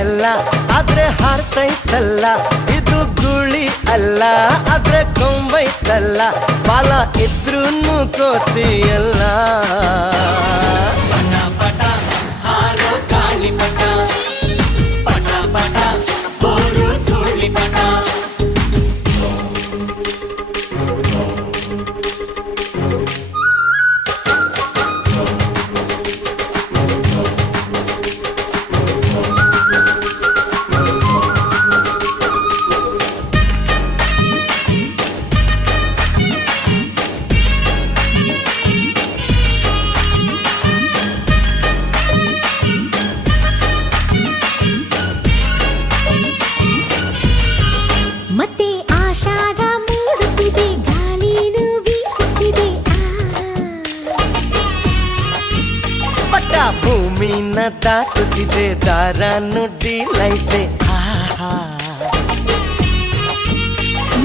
ಎಲ್ಲ ಆದ್ರೆ ಹಾರ್ತೈತಲ್ಲ, ಇದು ಗುಳಿ ಅಲ್ಲ ಆದ್ರೆ ಕೊಂಬೈತಲ್ಲ, ಬಾಲ ಇದ್ರೂನು ಕೋತಿಯಲ್ಲ. ಪಟ ಪಟ ಹಾರೋ ಗಾಳಿ ಪಟ, ಪಟ ಪಟ ಬೋರು ಧೂಳಿ ಪಟ. ಮತ್ತೆ ಆಷಾಢ ಮೂಡುತ್ತಿದೆ, ಗಾಳಿನೂ ಬೀಸುತ್ತಿದೆ. ಪಟ್ಟ ಭೂಮಿನ ದಾಟುತ್ತಿದೆ, ದಾರ ನುಡ್ಡಿಲೈತೆ.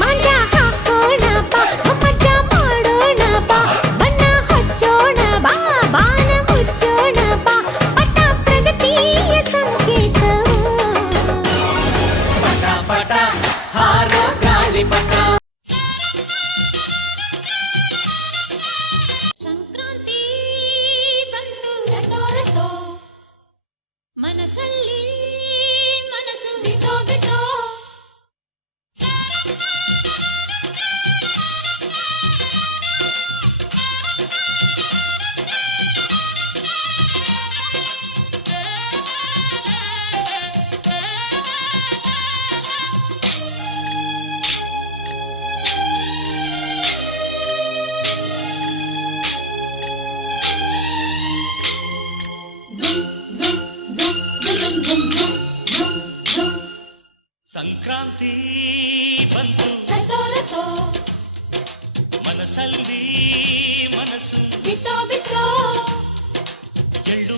ಮಂಜ ಹಾಕೋಣ ಬಾ, ಮಜಾ ಮಾಡೋಣ ಬಾ, ಬಣ್ಣ ಹಚ್ಚೋಣ ಬಾ, ಬಾನ ಮುಚ್ಚೋಣ ಬಾ, ಪಟ ಪ್ರಗತಿಯ ಸಂಕೇತವು. ಪಟ ಪಟ ಹಾರೋ ಗಾಳಿ ಪಟ. ಸಂಕ್ರಾಂತಿ ಬಂತು ರಟೋ ರಟೋ, ಮನಸ್ಸಲ್ಲಿ ಮನಸ್ಸು ಬಿಟೋ ಬಿಟೋ. ಸಂಕ್ರಾಂತಿ ಬಂತು ರಟೋ ರಟೋ, ಮನಸ್ಸಲ್ಲಿ ಮನಸ್ಸು ಬಿಟೋ ಬಿಟೋ. ಎಳ್ಳು